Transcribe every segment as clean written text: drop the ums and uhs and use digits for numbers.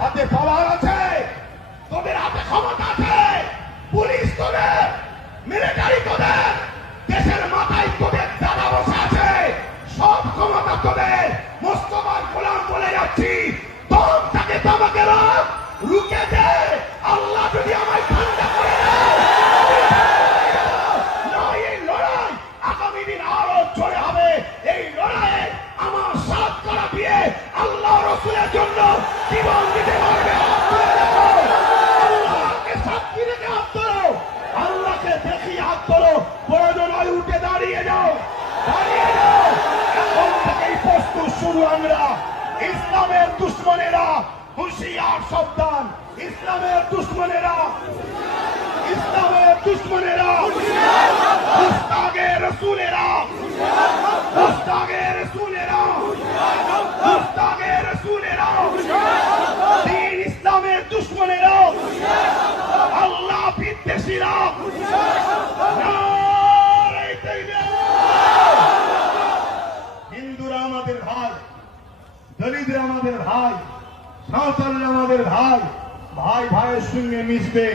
হাতে পাওয়ার আছে, তোদের হাতে ক্ষমতা আছে, পুলিশ তোদের, মিলিটারি তোদের, দেশের মাথায় তোদের দাদা বসে আছে, সব ক্ষমতা তোদের। মোস্তফার গোলাম বলে যাচ্ছি, দম থাকে তোমাকে রুকে দে। আল্লাহ যদি আমায় ঠান্ডা করে দেয়, না এই লড়াই আগামী দিন আরো জোরে হবে। এই লড়াইয়ে আমার সাথ করা দিয়ে আল্লাহ রসুলের জন্য জীবন দিতে পারবে। আল্লাহকে সাক্ষী রেখে হাত ধরো, আল্লাহকে দেখি হাত ধরো, প্রয়োজন হয় উঠে দাঁড়িয়ে যাও, দাঁড়িয়ে যাও। এখন থেকেই প্রস্তুত শুরু আমরা। ইসলামের দুশ্মনেরা হুঁশিয়ার, সাবধান। ইসলামের দুশ্মনেরা, ইসলামের দুশ্মনেরা, মুস্তাগে রসুলেরা, মুস্তাগে রসুলেরা, মুস্তাগে রসুলেরা, দ্বীন ইসলামের দুশ্মনেরা, আল্লাহ বিদ্বেষীরা, নারে তাকবীর। হিন্দুরা আমাদের ভাই, দলিতরা আমাদের ভাই, সাঁওতালরা আমাদের ভাই, ভাই ভাইয়ের সঙ্গে মিশবে।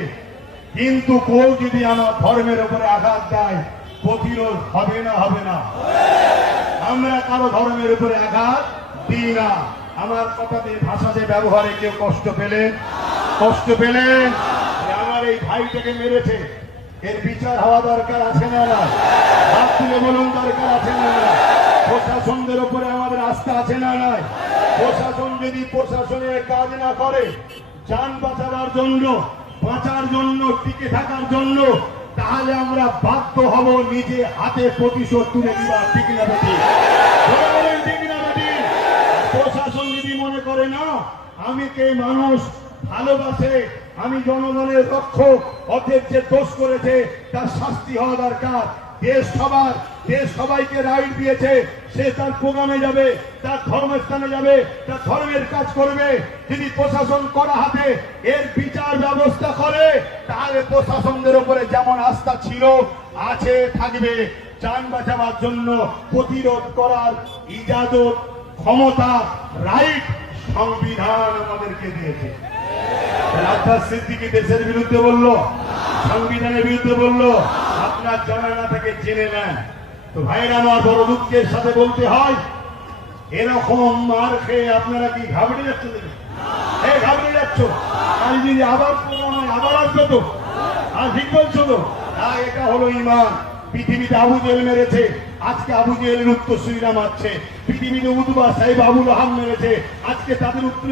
কিন্তু কেউ যদি আমার ধর্মের উপরে আঘাত দেয়, প্রতিরোধ হবে না, হবে না। আমরা কারো ধর্মের উপরে আঘাত দিই না। আমার কথাতে ভাষাতে ব্যবহারে কেউ কষ্ট পেলেন, কষ্ট পেলেন? আমার এই ভাইটাকে মেরেছে, এর বিচার হওয়া দরকার আছে না? না, হাত তুলে বলুন দরকার আছে না? না, প্রশাসনদের উপরে আমাদের আস্থা আছে না? নয়। প্রশাসন যদি প্রশাসনের কাজ না করে, যান বাঁচাবার জন্য, বাঁচার জন্য, টিকে থাকার জন্য, তাহলে আমরা বাধ্য হব নিজে হাতে প্রতিশোধ তুলে দিবার। ঠিক না বেটি? ঠিক না বেটি? প্রশাসন যদি মনে করে না আমি কে মানুষ ভালোবাসে, আমি জনগণের রক্ষক, অথচ যে দোষ করেছে তার শাস্তি হওয়া দরকার। দেশ সবার, দেশ সবাইকে রাইট দিয়েছে, সে তার প্রোগ্রামে যাবে, তার ধর্মস্থানে যাবে, তার ধর্মের কাজ করবে। যদি প্রশাসন করা হাতে এর বিচার ব্যবস্থা করে, তাহলে প্রশাসনদের উপরে যেমন আস্থা ছিল, আছে, থাকবে। যান বাঁচাবার জন্য প্রতিরোধ করার ইজাজত, ক্ষমতা, রাইট সংবিধান আমাদেরকে দিয়েছে। আব্বাস সিদ্দিকী দেশের বিরুদ্ধে বলল, সংবিধানের বিরুদ্ধে বলল, আপনার জানা না থেকে জেনে নেন। তো ভাইরা আমার বড় দুঃখের সাথে বলতে হয়, এরকম মার খেয়ে আপনারা কি ঘাবড়ে যাচ্ছেন? ঘাবড়ে যাচ্ছ? আর যদি আবার প্রোগ্রাম হয়, আবার আসবে তো? আর ঠিক বলছো তো? এটা হলো ইমান। পৃথিবীতে আবু জেহেল মেরেছে, আজকে আবু জেহেলের উত্তরসূরিরা মারছে। পৃথিবীতে উতবা সাহেব আবুল আহাব মেরেছে, আজকে তাদের উত্তর